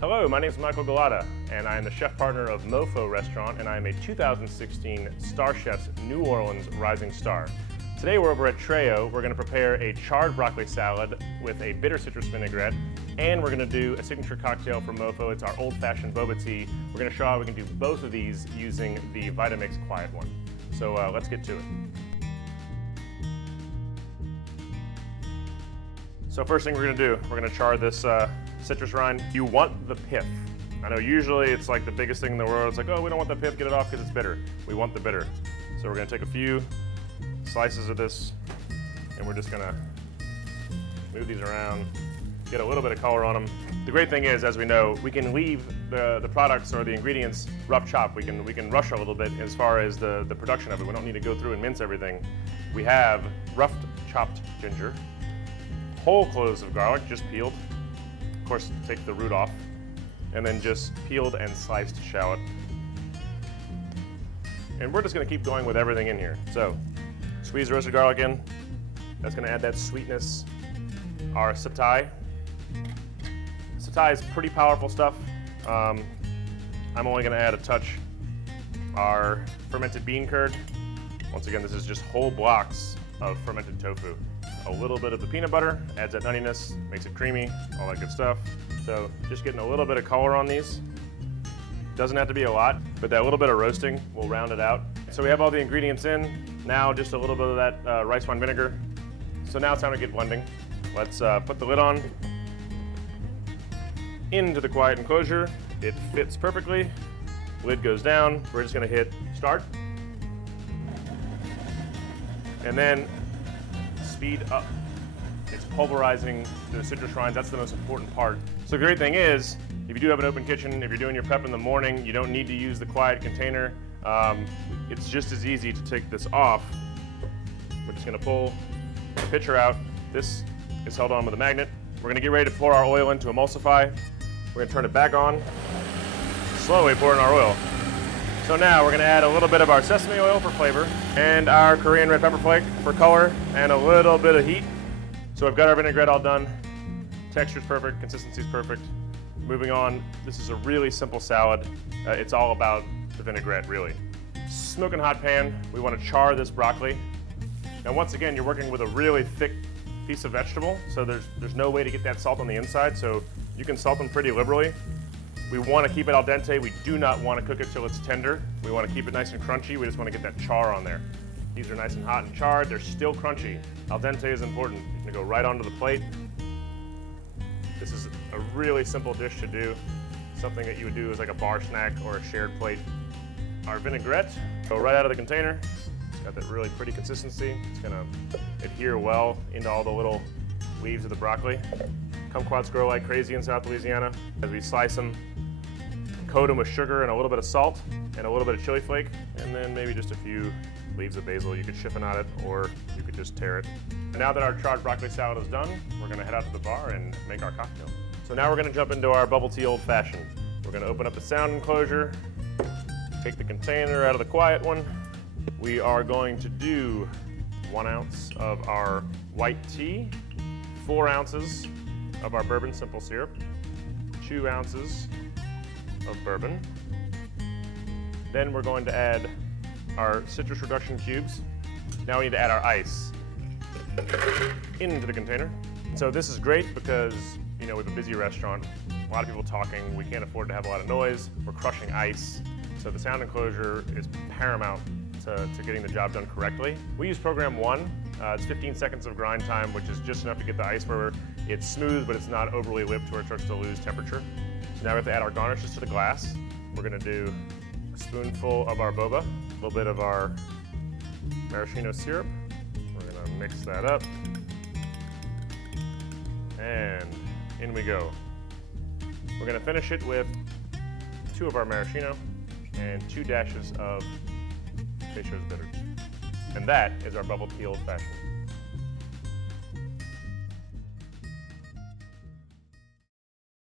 Hello, my name is Michael Gulotta, and I am the chef partner of MOPHO restaurant, and I am a 2016 StarChefs New Orleans Rising Star. Today we're over at Treo. We're going to prepare a charred broccoli salad with a bitter citrus vinaigrette, and we're going to do a signature cocktail from MOPHO. It's our old-fashioned boba tea. We're going to show how we can do both of these using the Vitamix quiet one. So let's get to it. So first thing we're going to do, we're going to char this citrus rind. You want the pith. I know usually it's like the biggest thing in the world. It's like, oh, we don't want the pith, get it off because it's bitter. We want the bitter. So we're going to take a few slices of this, and we're just going to move these around, get a little bit of color on them. The great thing is, as we know, we can leave the products or the ingredients rough chopped. We can rush a little bit as far as the production of it. We don't need to go through and mince everything. We have rough chopped ginger, whole cloves of garlic, just peeled. Of course, take the root off, and then just peeled and sliced shallot. And we're just going to keep going with everything in here. So, squeeze the roasted garlic in. That's going to add that sweetness. Our satay. Satay is pretty powerful stuff. I'm only going to add a touch. Our fermented bean curd. Once again, this is just whole blocks of fermented tofu. A little bit of the peanut butter adds that nuttiness, makes it creamy, all that good stuff. So just getting a little bit of color on these. Doesn't have to be a lot, but that little bit of roasting will round it out. So we have all the ingredients in. Now just a little bit of that rice wine vinegar. So now it's time to get blending. Let's put the lid on. Into the quiet enclosure. It fits perfectly. Lid goes down. We're just gonna hit start. And then speed up. It's pulverizing the citrus rinds. That's the most important part. So the great thing is, if you do have an open kitchen, if you're doing your prep in the morning, you don't need to use the quiet container. It's just as easy to take this off. We're just gonna pull the pitcher out. This is held on with a magnet. We're gonna get ready to pour our oil in to emulsify. We're gonna turn it back on. Slowly pour in our oil. So now we're gonna add a little bit of our sesame oil for flavor and our Korean red pepper flake for color and a little bit of heat. So I've got our vinaigrette all done. Texture's perfect, consistency's perfect. Moving on, this is a really simple salad. It's all about the vinaigrette, really. Smoking hot pan, we wanna char this broccoli. Now once again, you're working with a really thick piece of vegetable, so there's no way to get that salt on the inside, so you can salt them pretty liberally. We want to keep it al dente. We do not want to cook it till it's tender. We want to keep it nice and crunchy. We just want to get that char on there. These are nice and hot and charred. They're still crunchy. Al dente is important. You're going to go right onto the plate. This is a really simple dish to do. Something that you would do as like a bar snack or a shared plate. Our vinaigrette, go right out of the container. Got that really pretty consistency. It's going to adhere well into all the little leaves of the broccoli. Kumquats grow like crazy in South Louisiana. As we slice them, coat them with sugar and a little bit of salt and a little bit of chili flake, and then maybe just a few leaves of basil. You could chiffonade it or you could just tear it. And now that our charred broccoli salad is done, we're gonna head out to the bar and make our cocktail. So now we're gonna jump into our bubble tea old fashioned. We're gonna open up the sound enclosure, take the container out of the quiet one. We are going to do 1 ounce of our white tea, 4 ounces of our bourbon simple syrup, 2 ounces of bourbon. Then we're going to add our citrus reduction cubes. Now we need to add our ice into the container. So this is great because, you know, we have a busy restaurant, a lot of people talking, we can't afford to have a lot of noise, we're crushing ice. So the sound enclosure is paramount to getting the job done correctly. We use program 1. It's 15 seconds of grind time, which is just enough to get the ice where it's smooth, but it's not overly whipped where it starts to lose temperature. So now we have to add our garnishes to the glass. We're gonna do a spoonful of our boba, a little bit of our maraschino syrup. We're gonna mix that up. And in we go. We're gonna finish it with 2 of our maraschino and 2 dashes of Peychaud's bitters. And that is our bubble tea old fashioned.